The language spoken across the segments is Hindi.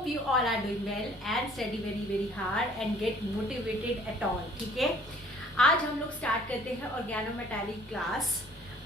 hope you all are doing well and study very hard and get motivated at all. ठीक है, आज हम लोग स्टार्ट करते हैं ऑर्गेनोमेटालिक क्लास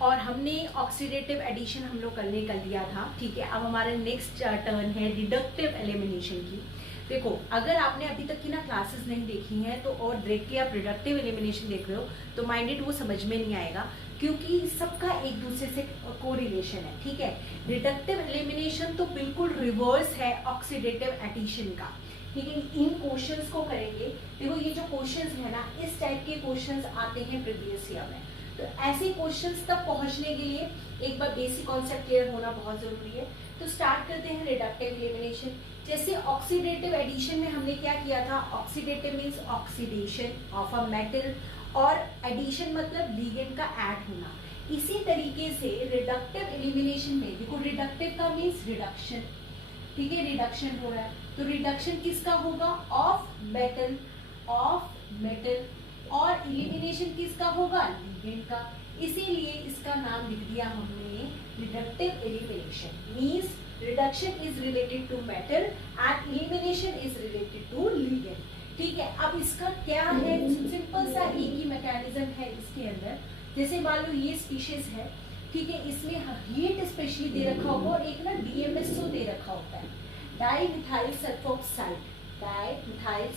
और हमने ऑक्सीडेटिव एडिशन हम लोग कल लिया था. ठीक है, अब हमारा नेक्स्ट टर्न है रिडक्टिव एलिमिनेशन की. देखो, अगर आपने अभी तक की ना क्लासेस नहीं देखी हैं तो और डायरेक्टली आप रिडक्टिव एलिमिनेशन देख रहे हो तो माइंडेड वो समझ में नहीं आएगा, क्योंकि सबका एक दूसरे से कोरिलेशन है. ठीक है, रिडक्टिव एलिमिनेशन तो बिल्कुल रिवर्स है ऑक्सीडेटिव एडिशन का. ठीक है, इन क्वेश्चंस को करेंगे. देखो, ये जो क्वेश्चंस है ना, इस टाइप के क्वेश्चंस आते हैं प्रीवियस ईयर में. तो ऐसे क्वेश्चंस तक पहुंचने के लिए एक बार बेसिक कॉन्सेप्ट क्लियर होना बहुत जरूरी है. तो स्टार्ट करते हैं रिडक्टिव एलिमिनेशन. जैसे ऑक्सीडेटिव एडिशन में हमने क्या किया था, oxidative means oxidation of a metal और एडिशन मतलब लिगेंड का ऐड होना. इसी तरीके से रिडक्टिव एलिमिनेशन में देखो, रिडक्टिव का मींस रिडक्शन. ठीक है, रिडक्शन हो रहा है तो रिडक्शन किसका होगा, ऑफ मेटल और एलिमिनेशन किसका होगा, लिगेंड का. इसीलिए इसका नाम लिख दिया हमने reductive elimination. Means reduction is related to metal and elimination is related to ligand. ठीक है, अब इसका क्या है, सिंपल सा एक ही मैकेनिज्म है इसके अंदर. जैसे मान लो ये स्पीशीज है, ठीक है, इसमें हीट स्पेशली दे रखा होगा और एक ना DMSO दे रखा होता है, डाइमिथाइल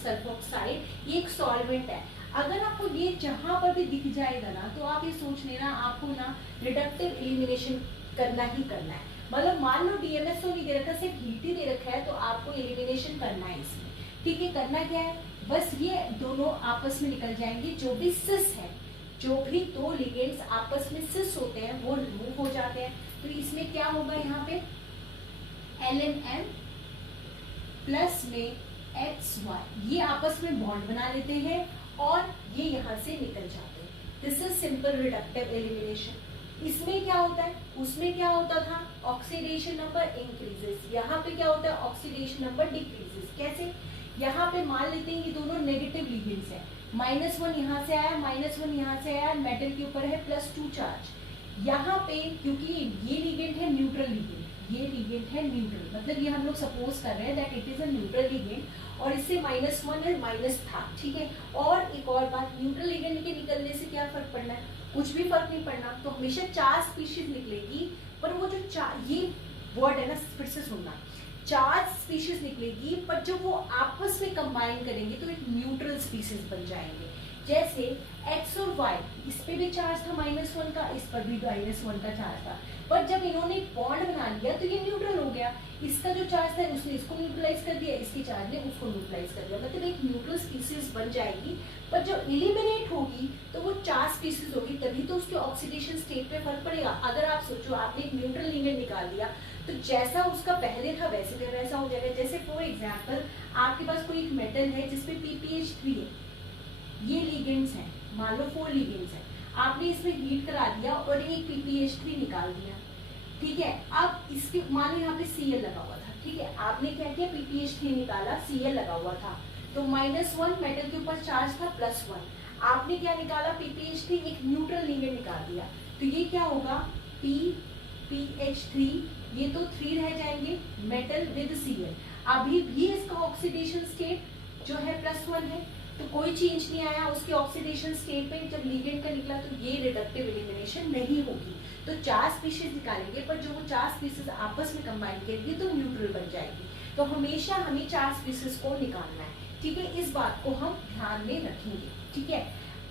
सल्फोक्साइड. ये एक सॉल्वेंट है. अगर आपको ये जहां पर भी दिख जाएगा ना तो आप ये सोच लेना आपको ना रिडक्टिव एलिमिनेशन करना ही करना है. मतलब मान लो DMSO नहीं दे रखा, सिर्फ हीट ही दे रखा है तो आपको एलिमिनेशन करना है इसमें. ठीक है, करना क्या है, बस ये दोनों आपस में निकल जाएंगे. जो भी सिस है, जो भी दो लिगेंड्स आपस में सिस होते हैं वो रिमूव हो जाते हैं. तो इसमें क्या होगा, यहाँ पे LNM प्लस में XY ये आपस में बॉन्ड बना लेते हैं और ये यहाँ से निकल जाते हैं. This is simple reductive elimination. इसमें क्या होता है, उसमें क्या होता था, ऑक्सीडेशन नंबर इंक्रीजेस. यहाँ पे क्या होता है, ऑक्सीडेशन नंबर डिक्रीजेस. कैसे, यहाँ पे मान लेते हैं ये दोनों नेगेटिव लिगेंड्स है. -1 यहाँ से आया, -1 यहाँ से आया, मेटल के ऊपर है +2 चार्ज. यहाँ पे क्योंकि ये लिगेंड है न्यूट्रल लिगेंड, ये लिगेंड है न्यूट्रल, मतलब ये हम लोग सपोज कर रहे हैं that it is a neutral ligand और इससे -1 है, माइनस था. ठीक है, और एक और बात, न्यूट्रल लिगेंड के निकलने से क्या फर्क पड़ना है, कुछ भी फर्क नहीं पड़ना. तो हमेशा 4 स्पीशीज निकलेगी, पर वो जो ये वर्ड है ना, फिर से सुनना, 4 स्पीशीज निकलेगी, पर जब वो आपस में कंबाइन करेंगे तो एक न्यूट्रल स्पीशीज बन जाएंगे. जैसे X और Y, इस पे भी चार्ज था -1 का, इस पर भी -1 का चार्ज था, पर जब इन्होंने बॉन्ड बना लिया तो ये न्यूट्रल हो गया. इसका जो चार्ज था उसने इसको न्यूट्रलाइज कर दिया, इसके चार्ज ने उसको न्यूट्रलाइज कर दिया, मतलब एक न्यूट्रल स्पीशीज बन जाएगी. पर जब एलिमिनेट होगी तो वो 4 स्पीशीज होगी, तभी तो उसके ऑक्सीडेशन स्टेट पे फर्क पड़ेगा. अगर आप सोचो आपने एक न्यूट्रल लिगेंड निकाल दिया तो जैसा उसका पहले था वैसे का वैसा हो जाएगा. जैसे फॉर एग्जाम्पल आपके पास कोई एक मेटल है जिसपे PPH3 है, ये लिगेंड्स हैं, मान लो 4 लिगेंड्स हैं, आपने इसमें हीट करा दिया और एक PPH3 निकाल दिया. ठीक है, अब इसके मान लो यहाँ पे Cl लगा हुआ था. ठीक है, आपने क्या किया, PPH3 निकाला, Cl लगा हुआ था तो -1 मेटल के ऊपर चार्ज था, +1 आपने क्या निकाला, PPH3 एक न्यूट्रल लिगेंड निकाल दिया. तो ये क्या होगा, PPH3, ये तो 3 रह जाएंगे मेटल विद Cl. अभी भी इसका ऑक्सीडेशन स्टेट जो है +1 है, तो कोई चेंज नहीं आया उसके ऑक्सीडेशन स्टेट पे. जब लिगेंड का निकला तो ये रिडक्टिव एलिमिनेशन नहीं होगी. तो 4 स्पीशीज निकालेंगे, पर जो वो 4 स्पीशीज आपस में कंबाइन करेंगे तो न्यूट्रल बन जाएगी. तो हमेशा हमें 4 स्पीशीज को निकालना है. ठीक है, इस बात को हम ध्यान में रखेंगे. ठीक है,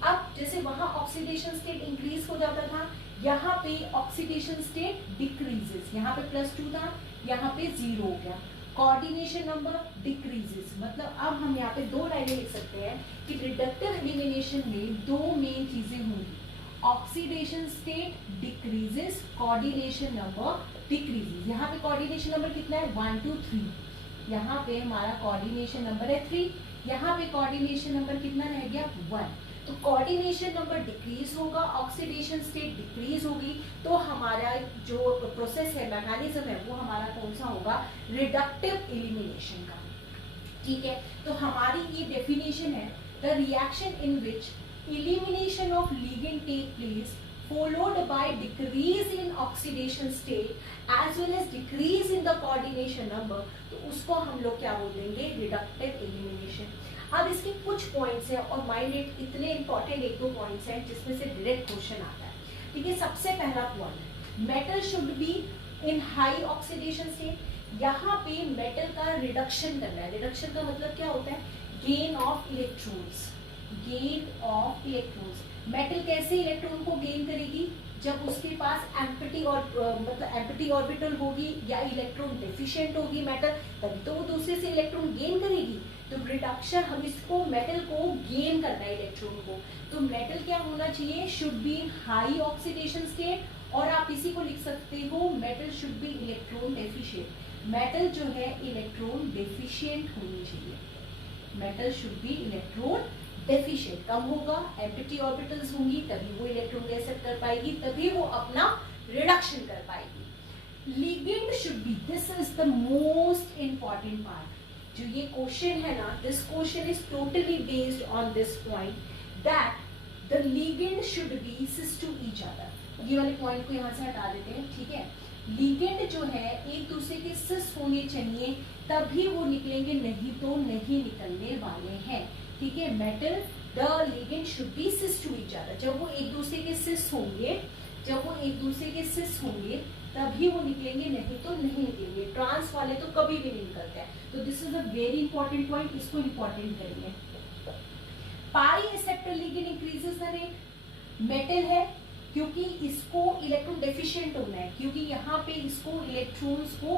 अब जैसे वहां ऑक्सीडेशन स्टेट इंक्रीज हो जाता था, यहाँ पे ऑक्सीडेशन स्टेट डिक्रीजेस. यहाँ पे +2 था, यहाँ पे 0 हो गया. कोऑर्डिनेशन नंबर डिक्रीजेस, मतलब अब हम यहाँ पे 2 लाइनें लिख सकते हैं कि रिडक्टिव एलिमिनेशन में 2 मेन चीजें होंगी, oxidation state decreases, coordination number decreases. यहाँ पे कोऑर्डिनेशन नंबर कितना है, 1 2 3. यहाँ पे हमारा कोऑर्डिनेशन नंबर है 3, यहाँ पे कोऑर्डिनेशन नंबर कितना रह गया, 1. तो कोऑर्डिनेशन नंबर डिक्रीज होगा, ऑक्सीडेशन स्टेट डिक्रीज होगी, तो हमारा जो प्रोसेस है, मैकेनिज्म है, वो हमारा कौन सा होगा, रिडक्टिव एलिमिनेशन का. ठीक है, तो हमारी ये डेफिनेशन है, the reaction in which elimination of ligand take place followed by decrease in oxidation state as well as decrease in the coordination number, तो उसको हम लोग क्या बोल देंगे, रिडक्टिव एलिमिनेशन। अब इसके कुछ पॉइंट्स हैं और माइंडेड इतने इंपॉर्टेंट एक दो पॉइंट्स हैं जिसमें से डायरेक्ट क्वेश्चन आता है। ठीक है, सबसे पहला point, metal should be in high oxidation state. यहाँ पे मेटल का रिडक्शन करना है। रिडक्शन का मतलब क्या होता है, gain of electrons, gain of electrons. Metal कैसे इलेक्ट्रॉन को गेन करेगी, जब उसके पास एम्प्टी और मतलब एम्प्टी ऑर्बिटल होगी या इलेक्ट्रॉन डेफिशिएंट होगी मेटल, तभी तो वो दूसरे से इलेक्ट्रॉन गेन करेगी। तो रिडक्शन, हम इसको मेटल को गेन करना है इलेक्ट्रॉन को, तो मेटल क्या होना चाहिए, should be high oxidation state, और आप इसी को लिख सकते हो metal should be electron deficient. Metal जो है इलेक्ट्रॉन डेफिशिएंट होनी चाहिए, metal should be electron deficient. कम होगा, एम्प्टी ऑर्बिटल्स होंगी, तभी वो इलेक्ट्रॉन को एक्सेप्ट कर पाएगी, तभी वो अपना रिडक्शन कर पाएगी। Ligand should be, this is the most important part. जो ये क्वेश्चन है ना, this question is totally based on this point that the ligand should be cis to each other. ये वाले पॉइंट को यहाँ से हटा देते हैं। ठीक है, लिगेंड जो है एक दूसरे के सिस होने चाहिए, तभी वो निकलेंगे, नहीं तो नहीं निकलने वाले हैं। ठीक है, metal the ligand should be cis to each other. जब वो एक दूसरे के सिस होंगे, जब वो एक दूसरे के सिस होंगे तभी वो निकलेंगे, नहीं तो नहीं निकलेंगे। ट्रांस वाले तो कभी भी नहीं निकलते हैं। तो this is a very important point, इसको इंपॉर्टेंट करेंगे। पाई acceptor ligand increases the rate. Metal है क्योंकि इसको इलेक्ट्रॉन डेफिशिएंट होना है, क्योंकि यहाँ पे इसको इलेक्ट्रॉन्स को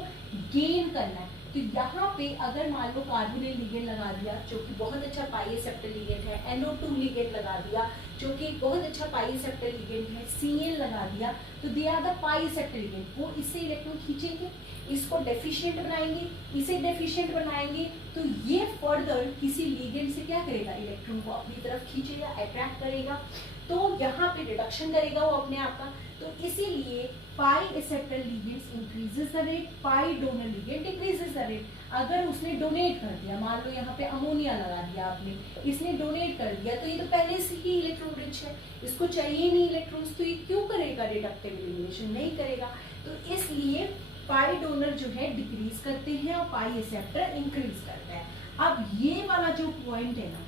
गेन करना है। तो यहाँ पे अगर मान लो कार्बोनिल लिगेंड लगा दिया जो कि बहुत अच्छा पाई एक्सेप्टर लिगेंड है, NO2 लिगेंड लगा दिया जो कि बहुत अच्छा पाई एक्सेप्टर लिगेंड है, Cl लगा दिया, तो they are the pi acceptor ligand. वो इससे इलेक्ट्रॉन खींचेंगे, इसको डेफिशिएंट बनाएंगे, इसे डेफिशिएंट बनाएंगे, तो ये फर्दर किसी लिगेंड से क्या करेगा, इलेक्ट्रॉन को अपनी तरफ खींचेगा, अट्रैक्ट करेगा, तो यहाँ पे रिडक्शन करेगा वो अपने आप का। तो इसीलिए पाई acceptor ligands increases the rate, pi donor ligand decreases the rate. अगर उसने डोनेट कर दिया, मान लो यहाँ पे अमोनिया लगा दिया आपने, इसने डोनेट कर दिया, तो ये तो पहले से ही इलेक्ट्रॉन रिच है, इसको चाहिए नहीं इलेक्ट्रॉन्स, तो ये क्यों करेगा रिडक्टिव एलिमिनेशन, नहीं करेगा। तो इसलिए पाई डोनर जो है डिक्रीज करते हैं और पाई एक्सेप्टर इंक्रीज करते हैं। अब ये वाला जो पॉइंट है ना,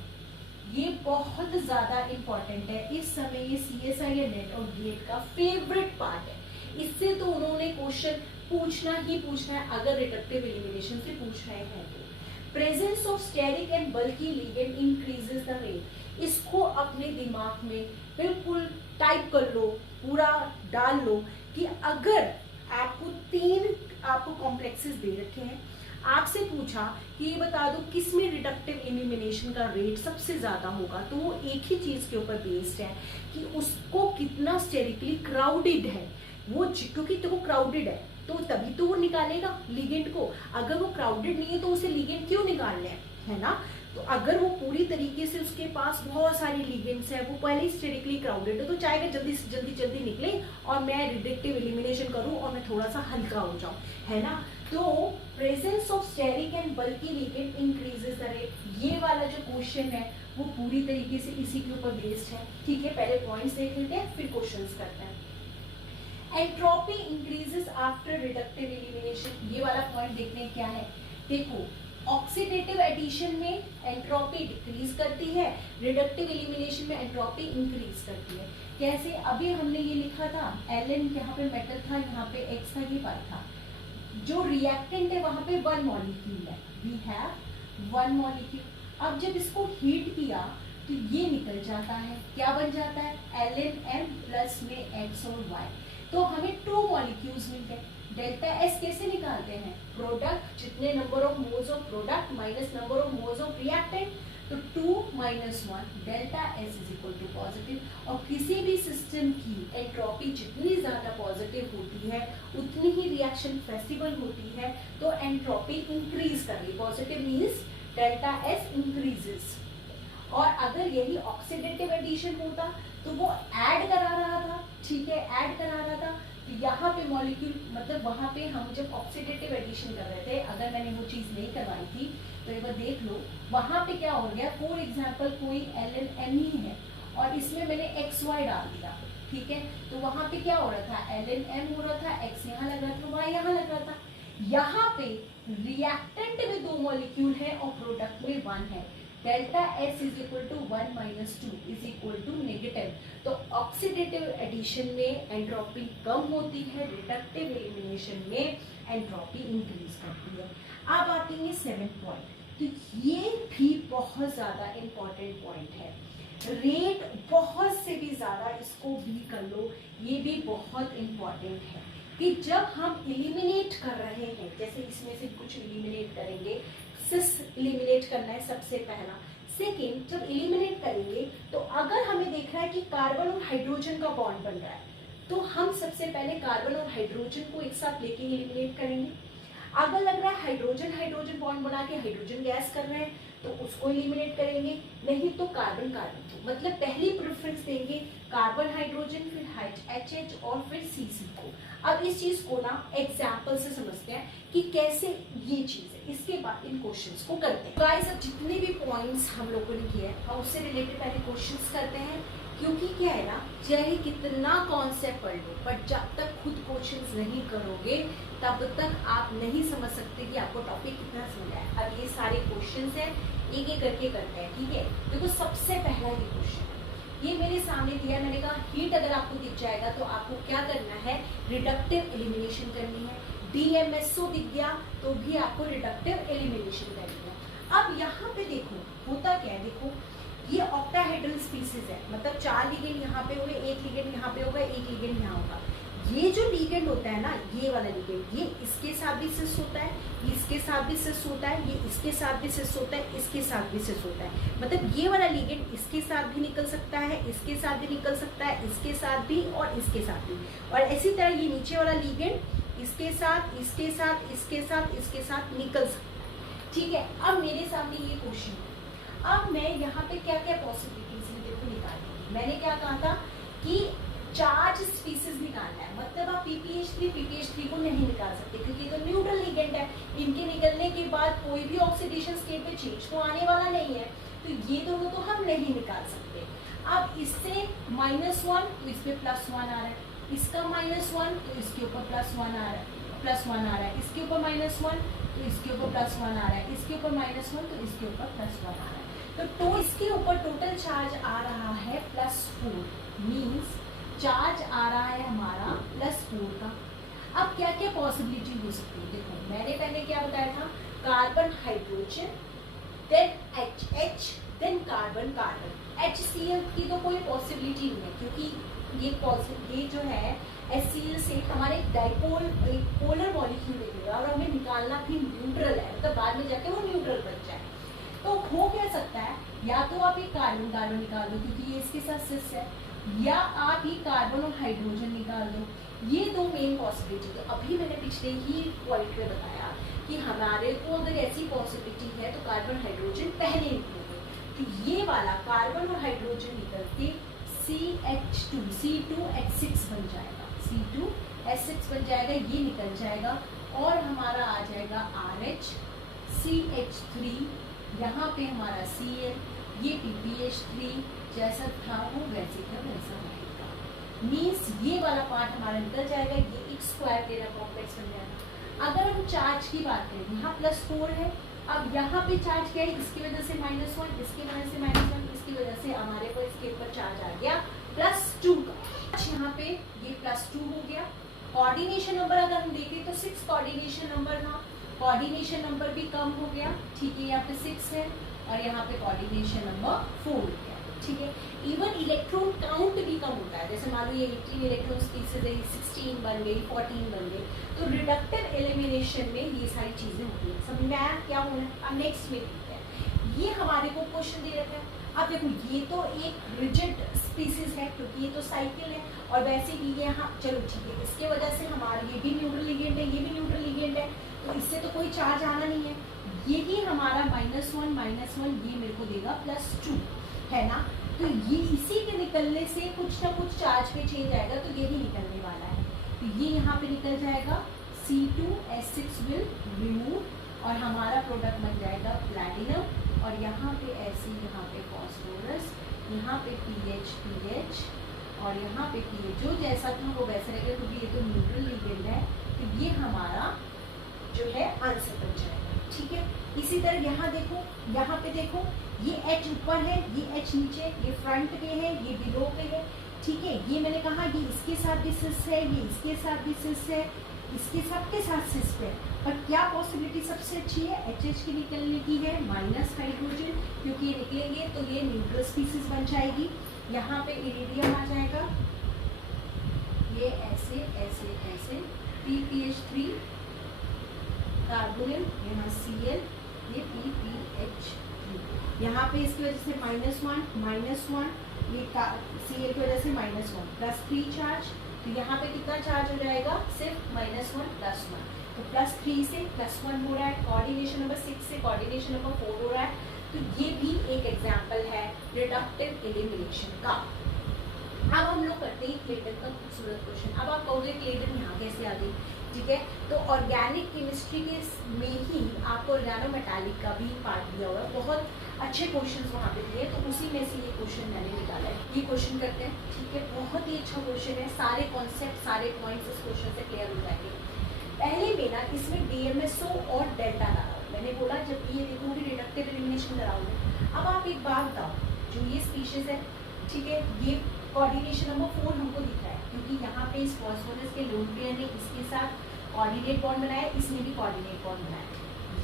ये बहुत ज्यादा इंपॉर्टेंट है। इस समय ये CSI या नेट और गेट का फेवरेट पार्ट है। इससे तो उन्होंने क्वेश्चन पूछना ही पूछना है, अगर रिडक्टिव एलिमिनेशन से पूछ रहे हैं तो। Presence of steric and bulky ligand increases the rate. इसको अपने दिमाग में बिल्कुल टाइप कर लो, पूरा डाल लो कि अगर आपको 3 आपको कॉम्प्लेक्सेस दे रखे हैं, आपसे पूछा कि ये बता दो किस में रिडक्टिव एलिमिनेशन का रेट सबसे ज्यादा होगा, तो वो एक ही चीज के ऊपर बेस्ड है कि उसको कितना स्टेरिकली क्राउडेड है वो, क्योंकि तो वो क्राउडेड है तो तभी तो वो निकालेगा लिगेंड को। अगर वो क्राउडेड नहीं है तो उसे लिगेंड क्यों निकालने है ना। तो अगर वो पूरी तरीके से उसके पास बहुत सारी लिगेंड्स है, वो पहले ही स्टेरिकली क्राउडेड है, तो चाहेगा जल्दी से जल्दी निकले और मैं रिडक्टिव एलिमिनेशन करूं और मैं थोड़ा सा हल्का हो जाऊं, है ना। तो presence of steric and bulky ligand increases the rate. ये वाला जो क्वेश्चन है वो पूरी तरीके से इसी के ऊपर बेस्ड है। ठीक है, पहले पॉइंट्स देख लेते हैं फिर क्वेश्चंस करते हैं। Entropy increases after reductive elimination. ये वाला पॉइंट देखते हैं क्या है। देखो, ऑक्सीडेटिव एडिशन में एंट्रोपी डिक्रीज करती है, रिडक्टिव एलिमिनेशन में एंट्रोपी इंक्रीज करती है। कैसे, अभी हमने ये लिखा था Ln, यहाँ पे मेटल था, यहाँ पे X था, ये पाई था। जो रिएक्टेंट है वहां पे 1 मॉलिक्यूल है, वी हैव 1 मॉलिक्यूल। अब जब इसको हीट किया तो ये निकल जाता है, क्या बन जाता है, Ln M प्लस में X और Y। तो हमें 2 मॉलिक्यूल्स मिल गए। डेल्टा S कैसे निकालते हैं, प्रोडक्ट, जितने number of moles of product minus number of moles of reactant, तो 2 minus 1 delta S is equal to positive. और किसी भी सिस्टम की एंट्रोपी जितनी ज्यादा पॉजिटिव होती है उतनी ही रिएक्शन फेसिबल होती है, तो एंट्रोपी इंक्रीज कर रही, positive means delta S increases. और अगर यही ऑक्सीडेटिव एडिशन होता तो वो ऐड करा रहा था, ठीक है, ऐड करा रहा था, तो यहाँ पे मॉलिक्यूल, मतलब वहां पे हम जब ऑक्सीडेटिव एडिशन कर रहे थे, अगर मैंने वो चीज नहीं करवाई थी तो एक बार देख लो, वहां पे क्या हो गया, फॉर एग्जाम्पल कोई Ln M ही है और इसमें मैंने XY डाल दिया, ठीक है, तो वहां पे क्या हो रहा था, Ln हो रहा था, x यहाँ लग रहा था, y यहाँ लग रहा था। यहाँ पे रिएक्टेंट में 2 मॉलिक्यूल है और प्रोडक्ट में 1 है। Delta S is equal to 1 minus 2 is equal to negative. तो ऑक्सीडेटिव एडिशन में एंट्रोपी कम होती है, रिडक्टिव एलिमिनेशन में एंट्रोपी इंक्रीज करती है। अब आते हैं 7th पॉइंट, तो ये भी बहुत ज्यादा इंपॉर्टेंट पॉइंट है। रेट बहुत से भी ज्यादा इसको भी कर लो, ये भी बहुत इंपॉर्टेंट है कि जब हम एलिमिनेट कर रहे हैं, जैसे इसमें से कुछ एलिमिनेट करेंगे, सिस एलिमिनेट करना है सबसे पहला। सेकेंड, जब एलिमिनेट करेंगे तो अगर हमें देखना है कि कार्बन और हाइड्रोजन का बॉन्ड बन रहा है, तो हम सबसे पहले कार्बन और हाइड्रोजन को एक साथ लेके एलिमिनेट करेंगे। अगर लग रहा है हाइड्रोजन हाइड्रोजन बॉन्ड बना के हाइड्रोजन गैस कर रहे हैं, तो उसको एलिमिनेट करेंगे, नहीं तो कार्बन कार्बन को, मतलब पहली प्रेफरेंस देंगे कार्बन हाइड्रोजन, फिर HH और फिर CC को। अब इस चीज को ना एग्जाम्पल से समझते हैं कि कैसे ये चीज है, इसके बाद इन क्वेश्चंस को करते हैं। गाइस, अब जितने भी पॉइंट्स हम लोगों ने किए हैं, हम उससे रिलेटेड पहले क्वेश्चंस करते हैं, क्योंकि क्या है ना, चाहे कितना कॉन्सेप्ट पढ़ लो, बट जब तक खुद क्वेश्चंस नहीं करोगे तब तक आप नहीं समझ सकते कि आपको टॉपिक कितना समझ आया। अब ये सारे क्वेश्चंस हैं, एक एक करके करते हैं, ठीक है। देखो, सबसे पहला ये क्वेश्चन ये मेरे सामने दिया, मैंने कहा हीट अगर आपको दिख जाएगा तो आपको क्या करना है, रिडक्टिव एलिमिनेशन करनी है। DMSO दिख गया तो भी आपको रिडक्टिव एलिमिनेशन करनी है। अब यहाँ पे देखो होता क्या है, देखो ये ऑक्टाहेड्रल स्पीसीज है, मतलब 4 लिगेंड यहाँ पे होंगे, 1 लिगेंड यहाँ पे होगा, 1 लिगेंड यहाँ होगा। ये जो लिगेंड होता है ना, ये वाला लिगेंड, ये इसके साथ भी सिस होता है, इसके साथ भी सिस होता है, ये इसके साथ भी सिस होता है, इसके साथ भी सिस होता है। मतलब ये वाला लिगेंड इसके साथ भी निकल सकता है, इसके साथ भी निकल सकता है, इसके साथ भी और इसके साथ भी। और इसी तरह ये नीचे वाला लिगेंड इसके साथ, इसके साथ, इसके साथ, इसके साथ निकल सकता है, ठीक है। अब मेरे सामने ये क्वेश्चन है, अब मैं यहाँ पे क्या क्या पॉसिबिलिटीज है देखो निकालूंगी। मैंने क्या कहा था कि चार्ज स्पीसीज निकालना है, मतलब आप PPH3 को नहीं निकाल सकते क्योंकि ये तो न्यूट्रल लिगेंड है, इनके निकलने के बाद कोई भी ऑक्सीडेशन स्टेट पे चेंज तो आने वाला नहीं है, तो ये दोनों तो हम नहीं निकाल सकते। अब इससे -1 तो इस पे +1 आ रहा है, इसका -1 तो इसके ऊपर +1 आ रहा है, +1 आ रहा है, इसके ऊपर -1 तो इसके ऊपर +1 आ रहा है, इसके ऊपर -1 तो इसके ऊपर +1 आ रहा है। तो इसके ऊपर टोटल चार्ज आ रहा है +4, मीन्स चार्ज आ रहा है हमारा +4 का। अब क्या क्या पॉसिबिलिटी हो सकती है, देखो मैंने पहले क्या बताया था, carbon hydrogen, then HH, then carbon carbon. HCl की तो कोई पॉसिबिलिटी नहीं है क्योंकि ये जो है HCl से हमारे डाइपोल पोलर मॉलिक्यूल निकलेगा और हमें निकालना भी न्यूट्रल है, मतलब बाद में जाके वो न्यूट्रल बन जाए। तो हो क्या सकता है, या तो आप एक कार्बन कार्बन निकाल दो क्योंकि ये इसके साथ सिस है, या आप ही कार्बन और हाइड्रोजन निकाल दो, ये 2 मेन पॉसिबिलिटी। तो अभी मैंने पिछले ही पॉइंट में बताया कि हमारे को अगर ऐसी पॉसिबिलिटी है तो कार्बन हाइड्रोजन पहले निकलेंगे, तो ये वाला कार्बन और हाइड्रोजन निकल के C2H6 बन जाएगा, C2H6 बन जाएगा, ये निकल जाएगा और हमारा आ जाएगा RH, CH3, यहाँ पे हमारा Cl, ये PPH3 जैसा था वो वैसे का वैसा रहेगा, मीन्स ये वाला पार्ट हमारा निकल जाएगा, ये एक स्क्वायर प्लेनर कॉम्प्लेक्स बन जाएगा। अगर हम चार्ज की बात करें, यहाँ +4 है, अब यहाँ पे चार्ज क्या है, इसकी वजह से -1, इसकी वजह से -1, इसकी वजह से हमारे को इसके ऊपर चार्ज आ गया +2 का। यहाँ पे ये +2 हो गया। कोऑर्डिनेशन नंबर अगर हम देखें तो 6 कोऑर्डिनेशन नंबर था, कोऑर्डिनेशन नंबर भी कम हो गया, ठीक है, यहाँ पे 6 है और यहाँ पे कोऑर्डिनेशन नंबर 4 हो गया, ठीक है। इवन इलेक्ट्रॉन काउंट भी कम होता है, जैसे मान लो ये 18 इलेक्ट्रॉन स्पीसीज है, 16 बन गई, 14 बन गई, तो रिडक्टिव एलिमिनेशन में ये सारी चीजें होती हैं। सब में क्या होना है, अब नेक्स्ट में देखते हैं, ये हमारे को क्वेश्चन दे रखा है। अब देखो ये तो एक रिजिड स्पीसीज है क्योंकि ये तो साइकिल है, और वैसे भी ये यहाँ चलो ठीक है, इसके वजह से हमारा ये भी न्यूट्रल लिगेंड है, ये भी न्यूट्रल लिगेंड है, तो इससे तो कोई चार्ज आना नहीं है। ये ही हमारा -1 ये मेरे को देगा +2 है ना, तो ये इसी के निकलने से कुछ ना कुछ चार्ज पे चेंज आएगा, तो ये भी निकलने वाला है, तो ये यहाँ पे निकल जाएगा, C2H6 विल रिमूव और हमारा प्रोडक्ट बन जाएगा प्लैटिनम, और यहाँ पे ऐसे यहाँ पे फॉस्फोरस, यहाँ पे PH और यहाँ पे पी जो जैसा था वो वैसा रहेगा, क्योंकि ये तो न्यूट्रल लिगेंड है, तो ये हमारा जो है आंसर बन जाएगा। ठीक है, इसी तरह यहाँ देखो, यहाँ पे देखो, ये H ऊपर है, ये H नीचे, ये फ्रंट पे है, ये बिलो पे है। ठीक है, ये मैंने कहा ये इसके साथ भी सिस है, ये इसके साथ भी सिस है, इसके सबके साथ सिस है, पर क्या पॉसिबिलिटी सबसे अच्छी है? HH की निकलने की है माइनस हाइड्रोजन, क्योंकि ये निकलेंगे तो ये न्यूट्रल स्पीसीज बन जाएगी। यहाँ पे इरिडियम आ जाएगा, ये ऐसे ऐसे ऐसे, PPH3 कार्बोनिल, यहाँ Cl, ये PPH3, यहाँ पे इसकी वजह से -1, ये Cl की वजह से -1 +3 चार्ज, तो यहाँ पे कितना चार्ज हो जाएगा? सिर्फ -1 +1, तो +3 से +1 हो रहा है, कोऑर्डिनेशन नंबर 6 से कोऑर्डिनेशन नंबर 4 हो रहा है। तो ये भी एक एग्जाम्पल है रिडक्टिव एलिमिनेशन का। अब हम लोग करते हैं क्लेटन का खूबसूरत क्वेश्चन। अब आप कहोगे क्लेटन यहाँ कैसे आ गई? ठीक है, तो ऑर्गेनिक केमिस्ट्री के में ही आपको ऑर्गेनोमेटालिक का भी पार्ट दिया हुआ है, बहुत अच्छे क्वेश्चंस वहाँ पे दिए, तो उसी में से ये क्वेश्चन मैंने निकाला है। ये क्वेश्चन करते हैं, ठीक है, बहुत ही अच्छा क्वेश्चन है, सारे कॉन्सेप्ट सारे पॉइंट्स इस क्वेश्चन से क्लियर हो जाएंगे। पहले में ना इसमें DMSO और डेल्टा डाला, मैंने बोला जब ये देखोगे रिडक्टिव एलिमिनेशन कराओगे। अब आप एक बात बताओ, जो ये स्पीशीज है, ठीक है, ये कोऑर्डिनेशन नंबर 4 हमको दिख रहा है, क्योंकि यहाँ पे इस फॉस्फोरस के लोन पेयर ने इसके साथ कोऑर्डिनेट बॉन्ड बनाया, इसने भी कोऑर्डिनेट बॉन्ड बनाया।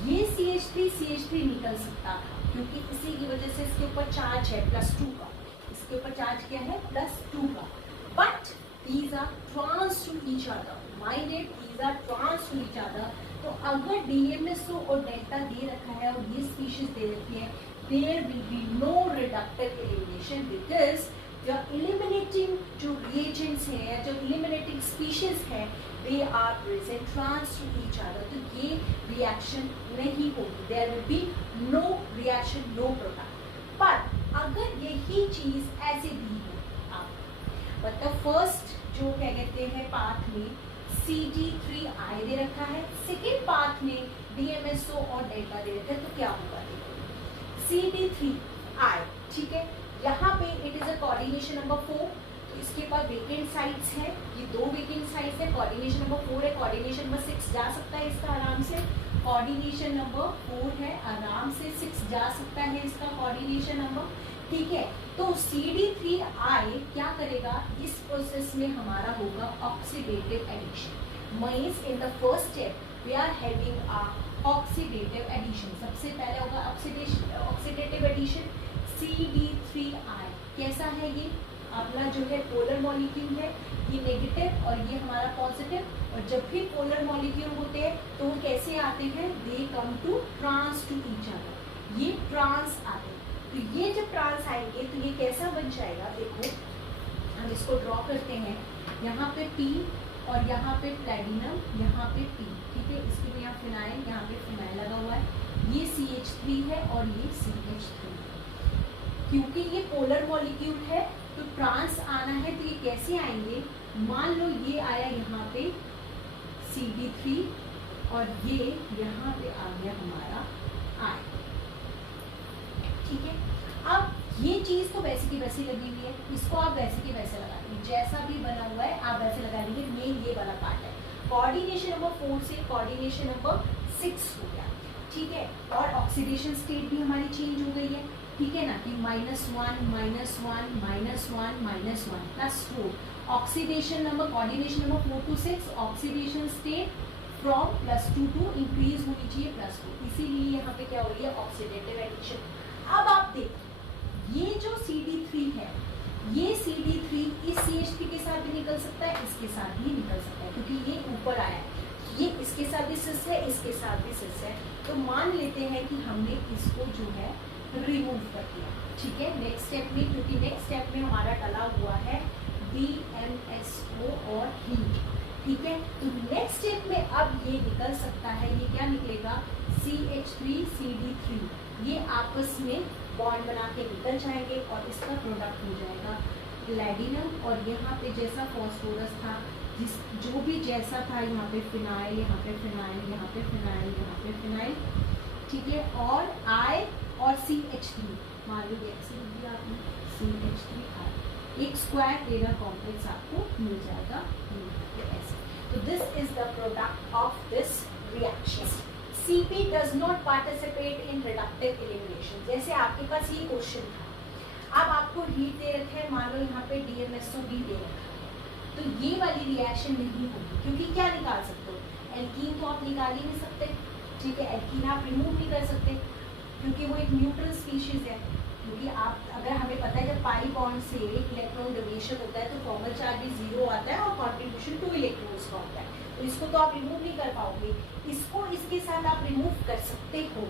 ये CH3 निकल सकता था, क्योंकि इसी की वजह से इसके ऊपर चार्ज है +2 का, इसके ऊपर चार्ज क्या है? +2 का, but these are trans to each other, mind it, these are trans to each other। तो अगर DMSO और डेल्टा दे रखा है और ये स्पीशीज दे रखी है, there will be no reductive elimination, because जो eliminating जो reagents हैं या जो eliminating species है, they are present trans to each other, तो ये reaction नहीं होगी, there will be no reaction, no product। पर अगर यही चीज ऐसे दी हो आप, मतलब फर्स्ट जो क्या कहते हैं पाथ में CD3I दे रखा है, सेकेंड पाथ में DMSO और डेल्टा दे रखा है, तो क्या होगा? CD3I, ठीक है, यहाँ पे it is a coordination number 4, तो इसके पास वेकेंट साइट्स है, ये 2 वेकेंट साइट्स है, कोऑर्डिनेशन नंबर 4 है, कोऑर्डिनेशन नंबर 6 जा सकता है इसका आराम से, कोऑर्डिनेशन नंबर 4 है, आराम से 6 जा सकता है इसका कोऑर्डिनेशन नंबर। ठीक है, तो CD3I क्या करेगा? इस प्रोसेस में हमारा होगा oxidative addition. Means in the first step we are having a oxidative addition. सबसे पहले होगा ऑक्सीडेटिव एडिशन CD3I। कैसा है ये? अपना जो है पोलर मॉलिक्यूल है, ये नेगेटिव और ये हमारा पॉजिटिव, और जब भी पोलर मॉलिक्यूल होते हैं तो वो कैसे आते हैं? They come to trans to each other, ये ट्रांस आते हैं। तो ये जब ट्रांस आएंगे तो ये कैसा बन जाएगा? देखो हम इसको ड्रॉ करते हैं, यहाँ पे P और यहाँ पे प्लैटिनम, यहाँ पे P, ठीक है, इसके लिए यहाँ फिनाइल, यहाँ पे फिनाइल लगा हुआ है, ये CH3 है और ये CH3। क्योंकि ये पोलर मॉलिक्यूल है तो ट्रांस आना है, तो ये कैसे आएंगे? मान लो ये आया यहाँ पे CD3 और ये यहाँ पे आ गया हमारा I, ठीक है। अब ये चीज तो वैसे की वैसी लगी हुई है, इसको आप वैसे की वैसे लगा दीजिए, जैसा भी बना हुआ है आप वैसे लगा दीजिए। मेन ये वाला पार्ट है, कोऑर्डिनेशन नंबर 4 से कोऑर्डिनेशन नंबर 6 हो गया, ठीक है। और ऑक्सीडेशन स्टेट भी हमारी चेंज हो गई है, ठीक है ना, कि -1 -1 +4 oxidation number, coordination number 4 to 6, oxidation state from +2 to increase होनी चाहिए +4, इसीलिए यहाँ पे क्या हो रही है? Oxidative addition. अब आप देखो ये जो CD3 है, ये CD3 इस CH3 के साथ भी निकल सकता है, इसके साथ भी निकल सकता है, क्योंकि ये ऊपर आया है, ये इसके साथ भी सिस है, इसके साथ भी सिस है, तो मान लेते हैं कि हमने इसको जो है रिमूव कर दिया, ठीक है, नेक्स्ट स्टेप में, क्योंकि नेक्स्ट स्टेप में हमारा डला हुआ है DMSO और हीट, ठीक है। तो नेक्स्ट स्टेप में अब ये निकल सकता है, ये क्या निकलेगा? CH3 CD3, ये आपस में बॉन्ड बना के निकल जाएंगे और इसका प्रोडक्ट हो जाएगा प्लैटिनम, और यहाँ पे जैसा फॉस्फोरस था, जिस जो भी जैसा था, यहाँ पे फिनाइल, यहाँ पे फिनाइल, यहाँ पे फिनाइल, यहाँ पे फिनाइल, ठीक है, और I और CH3 मान लो ऐसे लिख दिया आपने, CH3I, एक स्क्वायर प्लेनर कॉम्प्लेक्स आपको मिल जाएगा ऐसे। तो this is the product of this reaction. Cp does not participate in reductive elimination। जैसे आपके पास ये क्वेश्चन था, अब आपको हीट दे रखे हैं, मान लो यहाँ पे DMSO2 दे रखा है, तो ये वाली रिएक्शन नहीं होगी, क्योंकि क्या निकाल सकते हो, एल्कीन तो आप निकाल ही नहीं सकते, ठीक है, एल्कीन आप रिमूव नहीं कर सकते क्योंकि वो एक न्यूट्रल स्पीशीज है। क्योंकि आप अगर हमें पता है जब पाई बॉन्ड से इलेक्ट्रॉन डोनेशन होता है तो फॉर्मल चार्ज भी 0 आता है और कॉन्ट्रीब्यूशन 2 इलेक्ट्रॉन्स का होता है, तो इसको तो आप रिमूव नहीं कर पाओगे, इसको इसके साथ आप रिमूव कर सकते हो।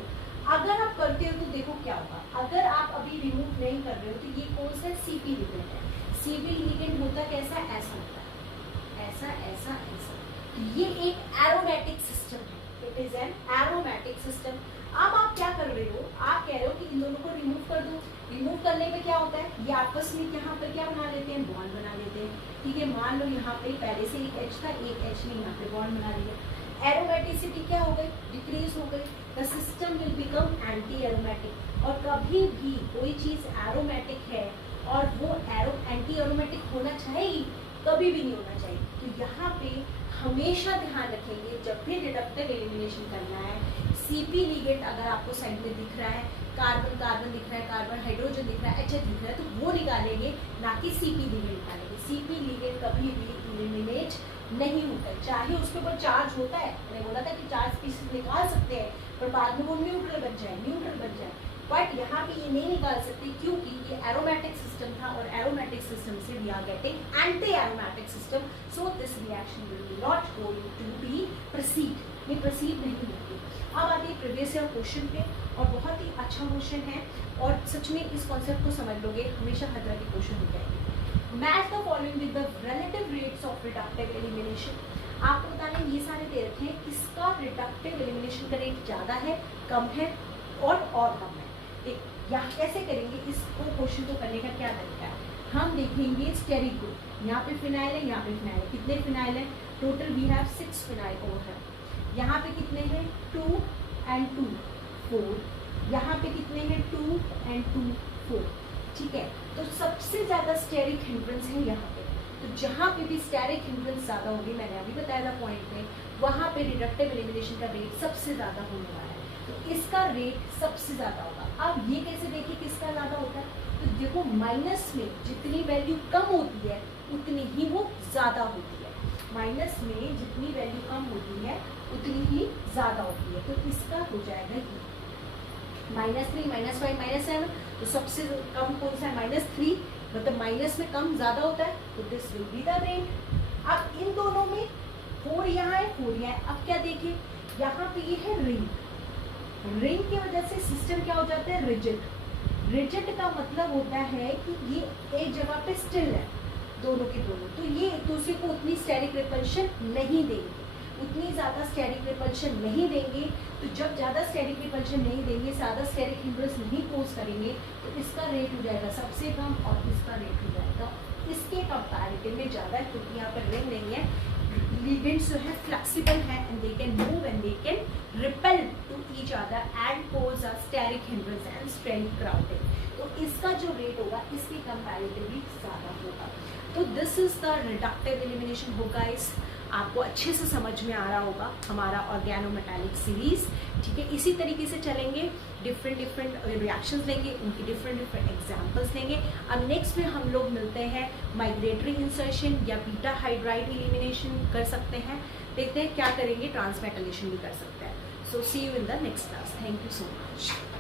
अगर आप करते हो तो देखो क्या होगा, अगर आप अभी रिमूव नहीं कर रहे हो तो ये कौन सा Cp लिगेंड है। Cp लिगेंड होता कैसा, ऐसा होता है, ऐसा ऐसा ऐसा। तो ये एक एरोमेटिक सिस्टम है, it is an aromatic system. अब आप क्या कर रहे हो, आप कह रहे हो कि इन दोनों को रिमूव कर दो। रिमूव करने पे क्या होता है, ये आपस में यहाँ पर क्या बना लेते हैं, बॉन्ड बना लेते हैं, ठीक है। मान लो यहाँ पे पहले से एक H था, एक H ने यहाँ पे बॉन्ड बना लिया, एरोमेटिसिटी क्या हो गई, डिक्रीज हो गई, the system will become anti aromatic. और कभी भी कोई चीज एरोमेटिक है और वो एंटी एरोमेटिक होना चाहेगी, कभी भी नहीं होना चाहिए। तो यहाँ पे हमेशा ध्यान रखेंगे जब भी रिडक्टिव एलिमिनेशन करना है, Cp लिगेंड अगर आपको साइड में दिख रहा है, कार्बन कार्बन दिख रहा है, कार्बन हाइड्रोजन दिख रहा है, HH दिख रहा है, तो वो निकालेंगे, ना कि Cp लिगेंड निकालेंगे। Cp लिगेंड कभी भी एलिमिनेट नहीं होता है, चाहे उसके ऊपर चार्ज होता है, मैंने बोला था कि चार्ज स्पीशीज निकाल सकते हैं पर बाद में वो न्यूट्रल बन जाए, बट यहाँ पे ये नहीं निकाल सकते क्योंकि ये एरोमेटिक सिस्टम था और एरोमेटिक सिस्टम से we are getting anti aromatic system, so this reaction will not going to be proceed, ये प्रोसीड नहीं होगी। अब आते हैं प्रीवियस ईयर क्वेश्चन पे, और बहुत ही अच्छा क्वेश्चन है और सच में इस कॉन्सेप्ट को समझ लोगे हमेशा खतरा के क्वेश्चन हो जाएंगे। Match the following with the relative rates of reductive elimination. आपको बताने ये सारे दे रखे हैं, किसका रिडक्टिव एलिमिनेशन का रेट ज़्यादा है, कम है और कम है। यहाँ कैसे करेंगे इसको, क्वेश्चन को करने का क्या तरीका है, हम देखेंगे स्टेरिक ग्रुप, यहाँ पे फिनाइल है, यहाँ पे फिनाइल है, कितने फिनाइल है, total we have 6 phenyl over है, यहाँ पे कितने हैं 2 and 2 4, यहाँ पे कितने हैं 2 and 2 4, ठीक है। तो सबसे ज़्यादा स्टेरिक हिंड्रेंस है यहाँ पे, तो जहाँ पे भी स्टेरिक हिंड्रेंस ज़्यादा होगी, मैंने अभी बताया था पॉइंट में, वहाँ पे रिडक्टिव एलिमिनेशन का रेट सबसे ज़्यादा होने वाला है, तो इसका रेट सबसे ज़्यादा होगा। अब ये कैसे देखिए किसका ज़्यादा होता है, तो देखो माइनस में जितनी वैल्यू कम होती है उतनी ही वो ज़्यादा होती है, माइनस में जितनी वैल्यू कम होती है उतनी ही ज़्यादा होती है, तो इसका हो जाएगा ये -3 -5 -7, तो सबसे कम कौन सा है -3, मतलब माइनस में कम ज़्यादा होता है, तो this will be the rate. अब इन दोनों में 4 यहाँ है 4 यहाँ है, अब क्या देखिए यहाँ पे ये है रिंग, रिंग की वजह से सिस्टम क्या हो जाता है, रिजिड। रिजिड का मतलब होता है कि ये एक जगह पे स्टिल है दोनों के दोनों, तो ये एक दूसरे को उतनी स्टेरिक रिपल्शन नहीं देंगे, उतनी ज़्यादा स्टेरिक रिपल्शन नहीं देंगे। तो जब ज़्यादा स्टेरिक रिपल्शन नहीं देंगे, ज़्यादा स्टेरिक हिंड्रेंस नहीं पोज करेंगे, तो इसका रेट हो जाएगा सबसे कम और इसका रेट हो जाएगा इसके कंपैरेटिव में ज़्यादा, क्योंकि यहाँ पर रिंग नहीं है, लिगेंड्स जो है फ्लेक्सिबल है and they can move and they can repel to each other and cause a steric hindrance and steric crowding, तो इसका जो रेट होगा इसके कंपैरेटिवली ज़्यादा होगा। तो this is the reductive elimination होगा, इस आपको अच्छे से समझ में आ रहा होगा हमारा ऑर्गेनोमेटालिक सीरीज, ठीक है। इसी तरीके से चलेंगे, डिफरेंट रिएक्शंस लेंगे, उनकी डिफरेंट एग्जांपल्स लेंगे। अब नेक्स्ट में हम लोग मिलते हैं माइग्रेटरी इंसर्शन या बीटा हाइड्राइड एलिमिनेशन कर सकते हैं, देखते हैं क्या करेंगे, ट्रांसमेटलेशन भी कर सकते हैं। So see you in the next class, thank you so much.